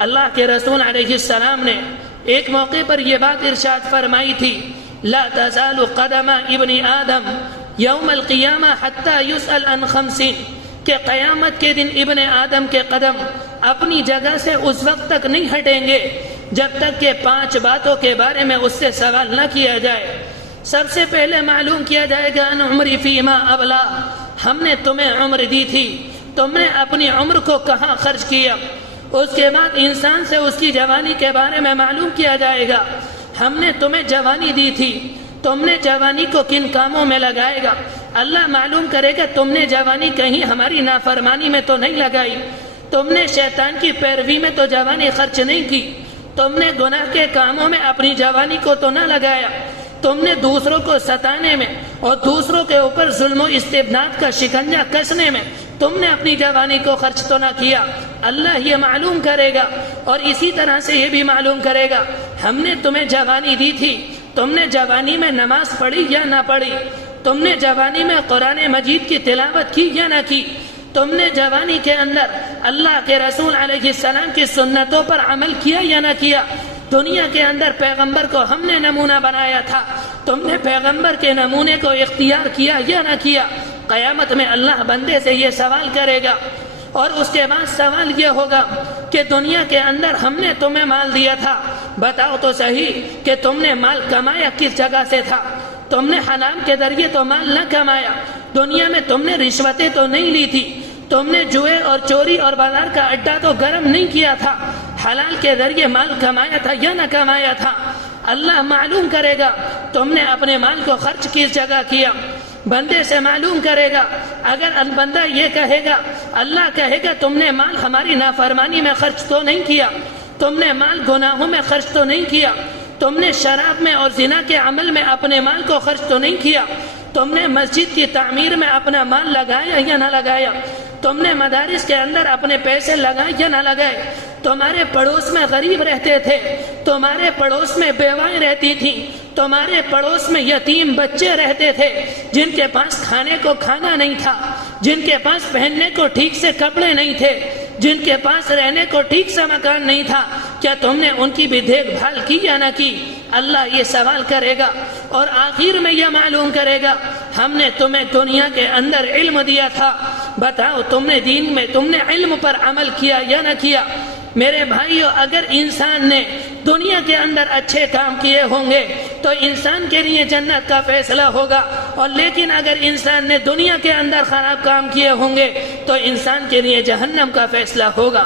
اللہ کے رسول علیہ السلام نے ایک موقع پر یہ بات ارشاد فرمائی تھی، لا تزال قدم ابن آدم یوم القیامہ حتی یسأل عن 50، کہ قیامت کے دن ابن آدم کے قدم اپنی جگہ سے اس وقت تک نہیں ہٹیں گے جب تک کہ 5 باتوں کے بارے میں اس سے سوال نہ کیا جائے۔ سب سے پہلے معلوم کیا جائے گا ان عمری فیما ابلا، ہم نے تمہیں عمر دی تھی، تم نے اپنی عمر کو کہاں خرچ کیا۔ اس کے بعد انسان سے اس کی جوانی کے بارے میں معلوم کیا جائے گا، ہم نے تمہیں جوانی دی تھی، تم نے جوانی کو کن کاموں میں لگائے گا۔ اللہ معلوم کرے گا تم نے جوانی کہیں ہماری نافرمانی میں تو نہیں لگائی، تم نے شیطان کی پیروی میں تو جوانی خرچ نہیں کی، تم نے گناہ کے کاموں میں اپنی جوانی کو تو نہ لگایا، تم نے دوسروں کو ستانے میں اور دوسروں کے اوپر ظلم و استبداد کا شکنجہ کسنے میں تم نے اپنی جوانی کو خرچ تو نہ کیا۔ اللہ یہ معلوم کرے گا، اور اسی طرح سے یہ بھی معلوم کرے گا ہم نے تمہیں جوانی دی تھی، تم نے جوانی میں نماز پڑھی یا نہ پڑھی، تم نے جوانی میں قرآن مجید کی تلاوت کی یا نہ کی، تم نے جوانی کے اندر اللہ کے رسول علیہ السلام کی سنتوں پر عمل کیا یا نہ کیا۔ دنیا کے اندر پیغمبر کو ہم نے نمونہ بنایا تھا، تم نے پیغمبر کے نمونے کو اختیار کیا یا نہ کیا۔ قیامت میں اللہ بندے سے یہ سوال کرے گا، اور اس کے بعد سوال یہ ہوگا کہ دنیا کے اندر ہم نے تمہیں مال دیا تھا، بتاؤ تو صحیح کہ تم نے مال کمایا کس جگہ سے تھا۔ تم نے حرام کے ذریعے تو مال نہ کمایا، دنیا میں تم نے رشوتیں تو نہیں لی تھی، تم نے جوئے اور چوری اور بازار کا اڈا تو گرم نہیں کیا تھا، حلال کے ذریعے مال کمایا تھا یا نہ کمایا تھا۔ اللہ معلوم کرے گا تم نے اپنے مال کو خرچ کس جگہ کیا۔ بندے سے معلوم کرے گا، اگر بندہ یہ کہے گا، اللہ کہے گا تم نے مال ہماری نافرمانی میں خرچ تو نہیں کیا، تم نے مال گناہوں میں خرچ تو نہیں کیا، تم نے شراب میں اور زنا کے عمل میں اپنے مال کو خرچ تو نہیں کیا، تم نے مسجد کی تعمیر میں اپنا مال لگایا یا نہ لگایا، تم نے مدارس کے اندر اپنے پیسے لگائے یا نہ لگائے۔ تمہارے پڑوس میں غریب رہتے تھے، تمہارے پڑوس میں بیوائیں رہتی تھیں، تمہارے پڑوس میں یتیم بچے رہتے تھے جن کے پاس کھانے کو کھانا نہیں تھا، جن کے پاس پہننے کو ٹھیک سے کپڑے نہیں تھے، جن کے پاس رہنے کو ٹھیک سے مکان نہیں تھا، کیا تم نے ان کی بھی دیکھ بھال کی یا نہ کی؟ اللہ یہ سوال کرے گا، اور آخر میں یہ معلوم کرے گا ہم نے تمہیں دنیا کے اندر علم دیا تھا، بتاؤ تم نے دین میں تم نے علم پر عمل کیا یا نہ کیا۔ میرے بھائیو، اگر انسان نے دنیا کے اندر اچھے کام کیے ہوں گے تو انسان کے لیے جنت کا فیصلہ ہوگا، اور لیکن اگر انسان نے دنیا کے اندر خراب کام کیے ہوں گے تو انسان کے لیے جہنم کا فیصلہ ہوگا۔